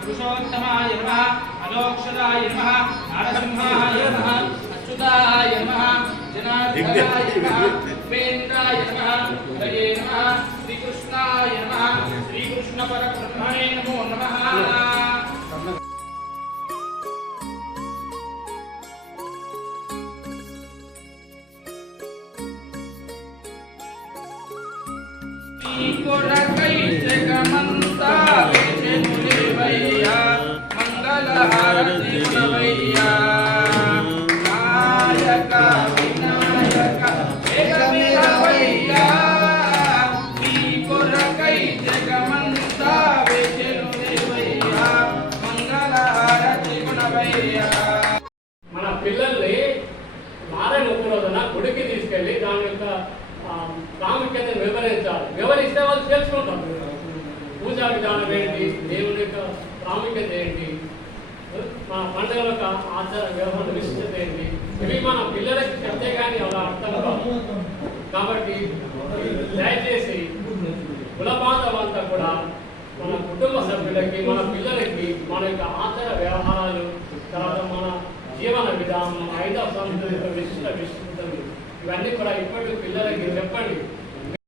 పురుషోత్తమాయ నమః అలోక్షదాయ నమః నారసింహాయ నమః అచ్యుతాయ నమః జనార్దనాయ నమః ఉపేంద్రాయ నమః హరయే నమః శ్రీకృష్ణాయ నమః శ్రీకృష్ణ పరబ్రహ్మణే నమో నమః నీ కొరకై వివరించాలి. వివరిస్తే వాళ్ళు తెలుసుకుంటారు. పూజా విధానం ఏంటి? దేవుని యొక్క ప్రాముఖ్యత ఏంటి? మన పండుగల యొక్క ఆచార వ్యవహార విశిష్టత ఏంటి? ఇవి మన పిల్లలకి చెప్తే కానీ అలా అర్థం కాదు కాబట్టి దయచేసి కుల బాంధవంతా కూడా మన కుటుంబ సభ్యులకి మన పిల్లలకి మన యొక్క ఆచార వ్యవహారాలు తర్వాత మన జీవన విధానం ఐదవ సంస్కృతి విశిష్ట విశిష్టతలు ఇవన్నీ కూడా ఇప్పటి పిల్లలకి చెప్పండి.